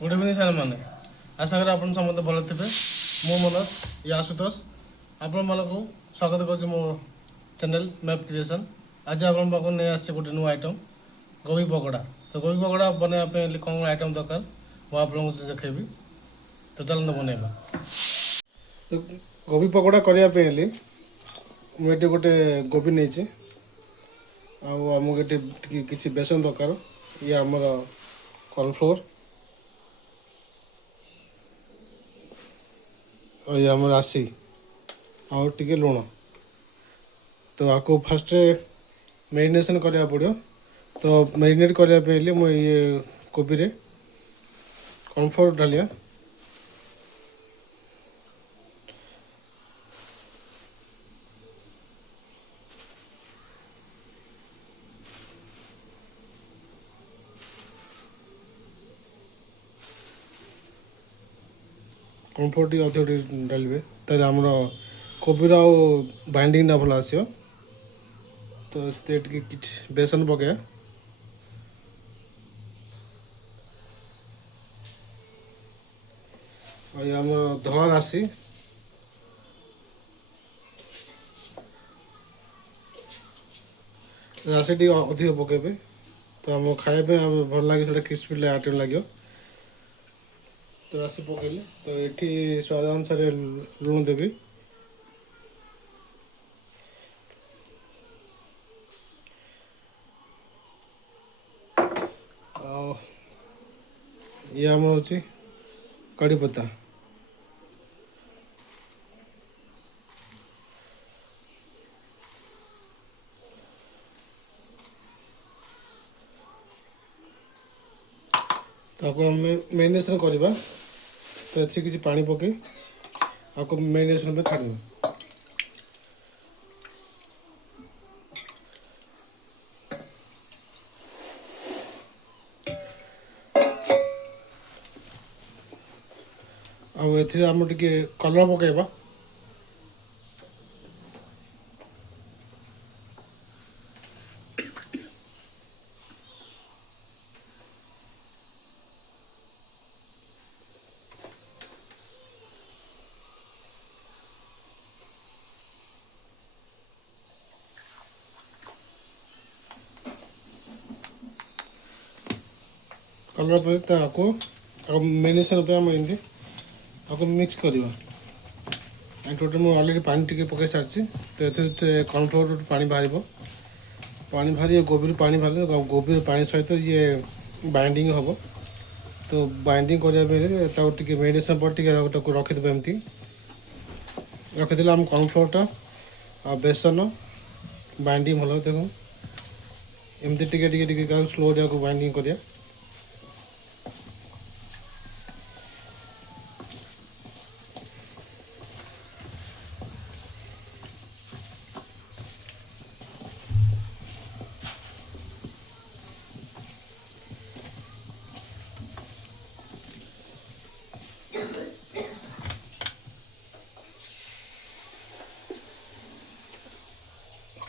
Good evening सार मैंने आशा करें आप समस्त भल थे मो मनोज ये आशुतोष आपण मानक स्वागत कर मो चैनल मैप क्रिएशन आज आप नहीं आसे गोटे नुआ आइटम गोबी पकोड़ा। तो गोबी पकोड़ा बनवाई कौन आइटम दरकार मुझे आपको देखेबी। तो चलते बनवा। तो गोबी पकोड़ा करने मुझे गोटे गोबी नहीं आमको किसी बेसन दरकार ये आमर कॉर्नफ्लोर और ये आम राशि और टी लुण। तो आपको फास्ट मैरिनेशन करा पड़ो। तो मैरिनेट करने मुझे ये कोबी रे कॉर्नफ्लोर डालिया कम्फर्ट अधिक डालबे तार आम कोबीर बाइंडिंग भल आस। तो किसी बेसन पकाया और आम धला राशि राशि टी अधिक पकेबे। तो आम खाइबे भल लगे क्रिस्पी आइटम लगे। तो राशि पकईले तो ये स्वाद अनुसार लुण देवी ये आम हूँ कड़ी पत्ता तो मैरिनेशन करवा। तो ये किसी पानी पकई आपको मैरिनेशन पे छाड़ आम टे कलर पकईवा। कलर पर आपको मैरिनेशन पे आम एमती आपको मिक्स करवा। टोटल मुझे अलरेडी पानी टी पकई सारी। तो ये कॉर्नफ्लोर पानी बाहर पानी बाहर गोभी पानी बाहर गोभी पानी सहित ये बाइंडिंग हम। तो बाइंडिंग करने टे मैरिनेशन पर रखीदे एमती रखीदे आम कॉर्नफ्लोरटा आ बेसन बाइंडिंग भल देखो एमती टे स्लो बाइंडिंग करिया।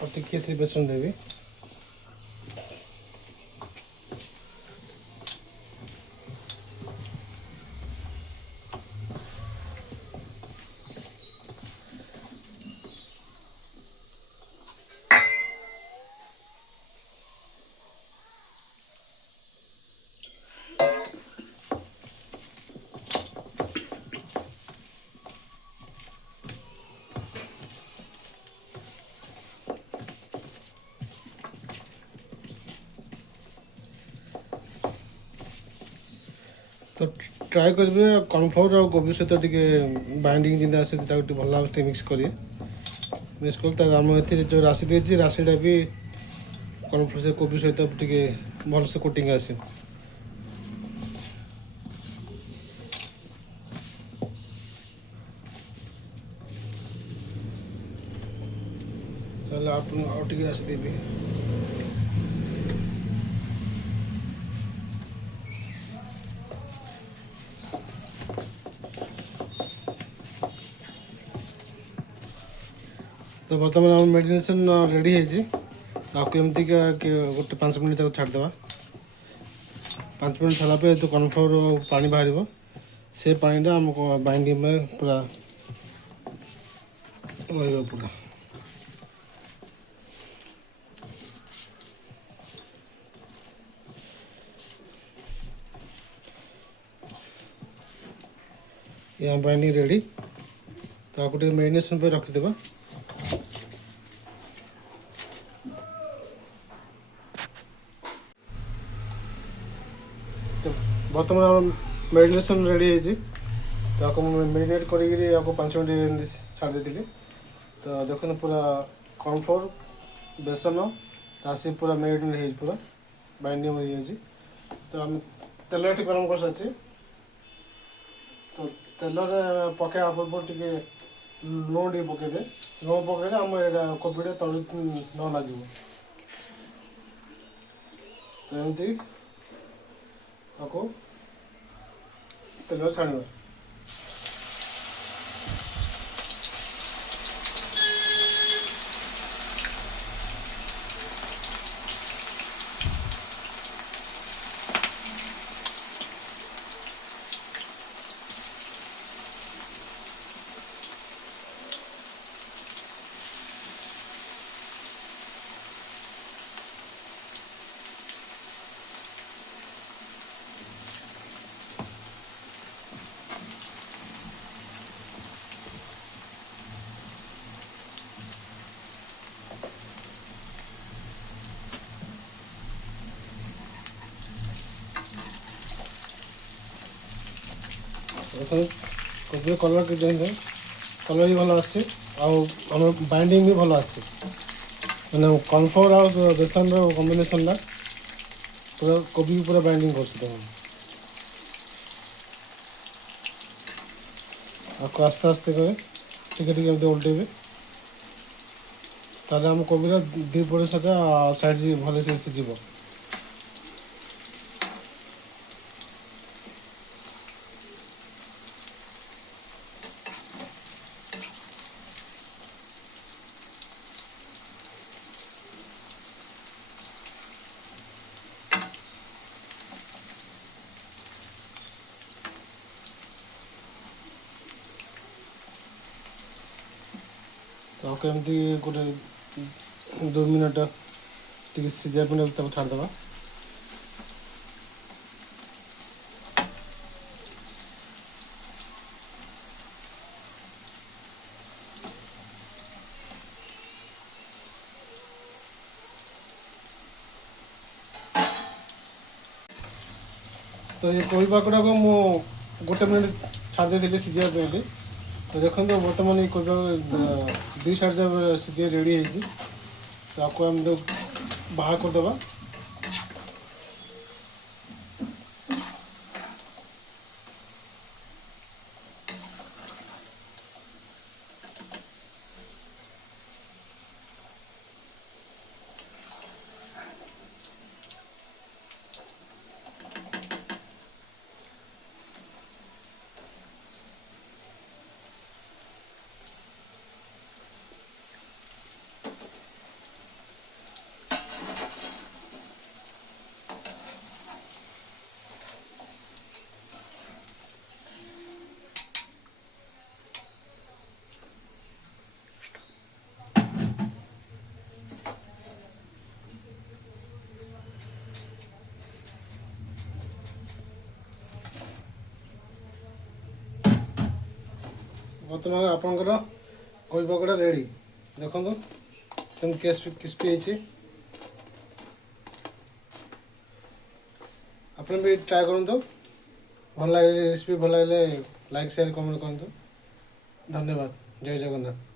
और टिके बेसन देवी तो ट्राए करेंगे कॉर्नफ्लोर और गोभी सहित टे बाइंडिंग जिन आसे भल भाव मिक्स करेंगे। मिक्स कर आम जो राशि देती राशिटा भी कॉर्नफ्लोर से कोबी सहित टे भल से कोटिंग आस। चलो आप राशि देवी तो बर्तमान आम मेडिनेशन रेडी है आपको एमती गोटे 5 मिनट तक छाड़देवा। 5 मिनट छाला पे तो कॉर्नफ्लोर पानी बाहर से पानी हमको बाइंडिंग में पूरा रही पूरा। यहाँ बाइंडिंग रेडी तो आपको मैरिनेशन पे रखिदेवा। तो बर्तमान मैरिनेशन रेडी है तो आपको मैरिनेट करी आपको 5 मिनट छाड़ देती। तो देखो पूरा कॉर्नफ्लोर बेसन राशि पूरा मैरिनेट है पूरा बाइंडिंग हो। तो आम तेल गरम कर सारी तो तेल पके पूर्व टे लुण टे पकईदे लुण पकड़े आम कोबीटा तल न लगे तो एमती आपको तेल छाड़ा। कोबी कलर के कलर भी भल आम बाइंडिंग भी भल मैंने कॉर्नफ्लोर और बेसन कॉम्बिनेशन पूरा कोबी पूरा बाइंडिंग कर आपको आस्ते आस्ते करे टिके उल्टेबे ताले आम कोबीर दी पट साइड भल से सीझ। तो कमती गोटे 2 मिनट टी सीझा छाड़देवा। तो ये कोबी पकोड़ा को मु गोटे मिनट छाड़ देती सीझा। तो देखो बर्तमान ये कोबी 2 साइड जब सीझे रेडी है तो आपको हम बाहर करदेवा। बर्तमान आपंकर कोबी पकोड़ा रेडी देखो कम क्रिस्पी आप भी ट्राए करूँ। भल लगे रेसिपी भल लगे लाइक शेयर कमेंट करूँ। धन्यवाद। जय जगन्नाथ।